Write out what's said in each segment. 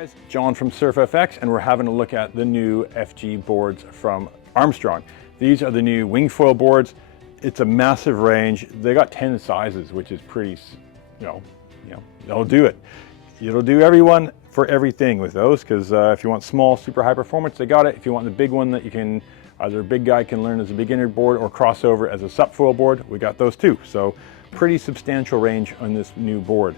Guys, John from SurfFX, and we're having a look at the new FG boards from Armstrong. These are the new wing foil boards. It's a massive range. They got 10 sizes, which is pretty, they'll do it. It'll do everyone for everything with those, because if you want small, super high performance, they got it. If you want the big one that you can, either a big guy can learn as a beginner board or crossover as a subfoil board, we got those too. So pretty substantial range on this new board.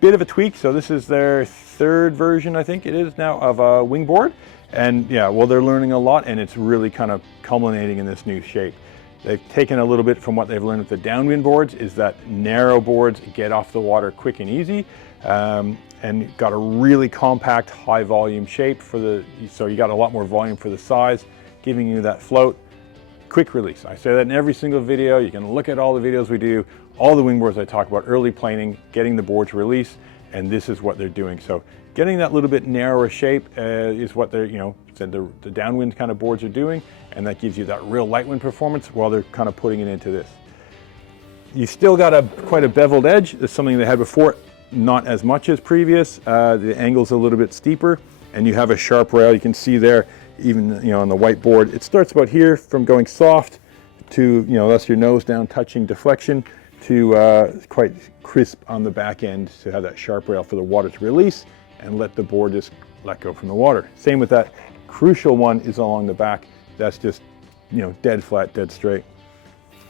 Bit of a tweak, so this is their third version, I think it is now, of a wing board. And yeah, well, they're learning a lot, and it's really kind of culminating in this new shape. They've taken a little bit from what they've learned with the downwind boards, is that narrow boards get off the water quick and easy, and got a really compact, high volume shape so you got a lot more volume for the size, giving you that float. Quick release. I say that in every single video. You can look at all the videos we do, all the wing boards I talk about, early planing, getting the board to release, and this is what they're doing. So getting that little bit narrower shape is what they're, the downwind kind of boards are doing, and that gives you that real light wind performance while they're kind of putting it into this. You still got quite a beveled edge. It's something they had before, not as much as previous. The angle's a little bit steeper, and you have a sharp rail. You can see there, even on the white board, it starts about here from going soft to that's your nose down touching deflection to quite crisp on the back end to have that sharp rail for the water to release and let the board just let go from the water. Same with that crucial one is along the back. That's just dead flat, dead straight.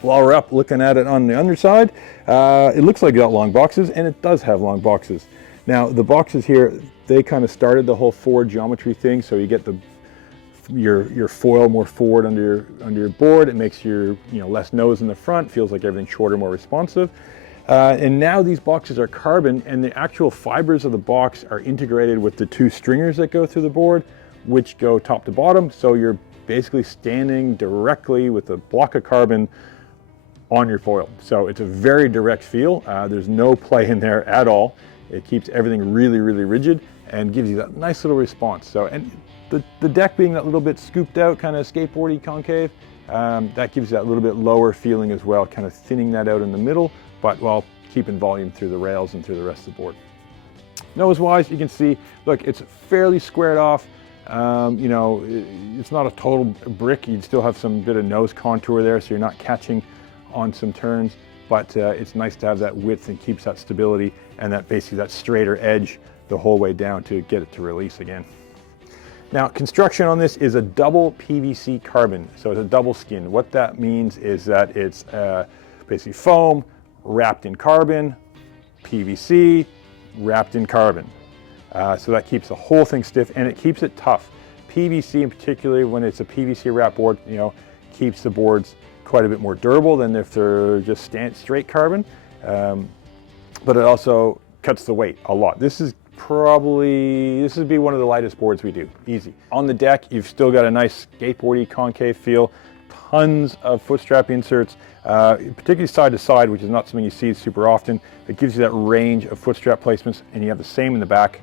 While we're up looking at it on the underside, it looks like it got long boxes, and it does have long boxes. Now the boxes here, they kind of started the whole forward geometry thing, so you get your foil more forward under your board. It makes your less nose in the front, feels like everything's shorter, more responsive. And now these boxes are carbon, and the actual fibers of the box are integrated with the two stringers that go through the board, which go top to bottom. So you're basically standing directly with a block of carbon on your foil. So it's a very direct feel. There's no play in there at all. It keeps everything really, really rigid and gives you that nice little response. So, and the deck being that little bit scooped out, kind of skateboardy concave, that gives you that little bit lower feeling as well, kind of thinning that out in the middle, but while keeping volume through the rails and through the rest of the board. Nose-wise, you can see, look, it's fairly squared off. It's not a total brick. You'd still have some bit of nose contour there, so you're not catching on some turns, but it's nice to have that width and keeps that stability and that basically that straighter edge the whole way down to get it to release again. Now, construction on this is a double PVC carbon, so it's a double skin. What that means is that it's basically foam wrapped in carbon, PVC wrapped in carbon. So that keeps the whole thing stiff, and it keeps it tough. PVC, in particular, when it's a PVC wrap board, keeps the boards quite a bit more durable than if they're just straight carbon. But it also cuts the weight a lot. This would be one of the lightest boards we do, easy. On the deck, you've still got a nice skateboardy concave feel, tons of foot strap inserts, particularly side to side, which is not something you see super often. It gives you that range of foot strap placements, and you have the same in the back.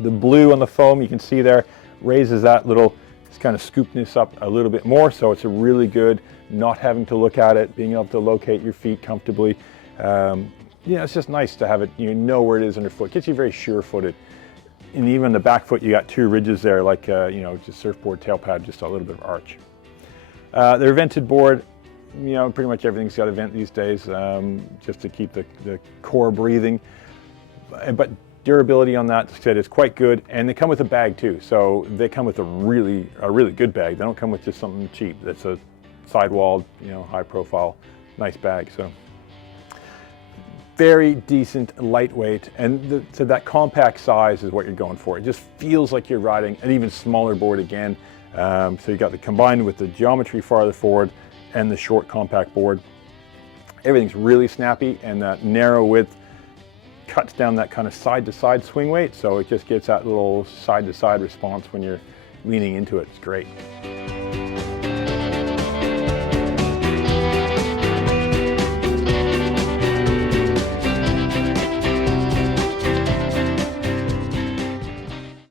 The blue on the foam, you can see there, raises that little, it's kind of scooped this up a little bit more, so it's a really good, not having to look at it, being able to locate your feet comfortably. It's just nice to have it, know where it is underfoot. Gets you very sure-footed. And even the back foot, you got two ridges there, like, just surfboard tail pad, just a little bit of arch. Their vented board, pretty much everything's got a vent these days, just to keep the core breathing. But durability on that, like I said, is quite good. And they come with a bag too. So they come with a really good bag. They don't come with just something cheap. That's a sidewalled, high profile, nice bag. So very decent, lightweight, and so that compact size is what you're going for. It just feels like you're riding an even smaller board again. So you got the combined with the geometry farther forward and the short compact board. Everything's really snappy, and that narrow width cuts down that kind of side-to-side swing weight, so it just gets that little side-to-side response when you're leaning into it. It's great.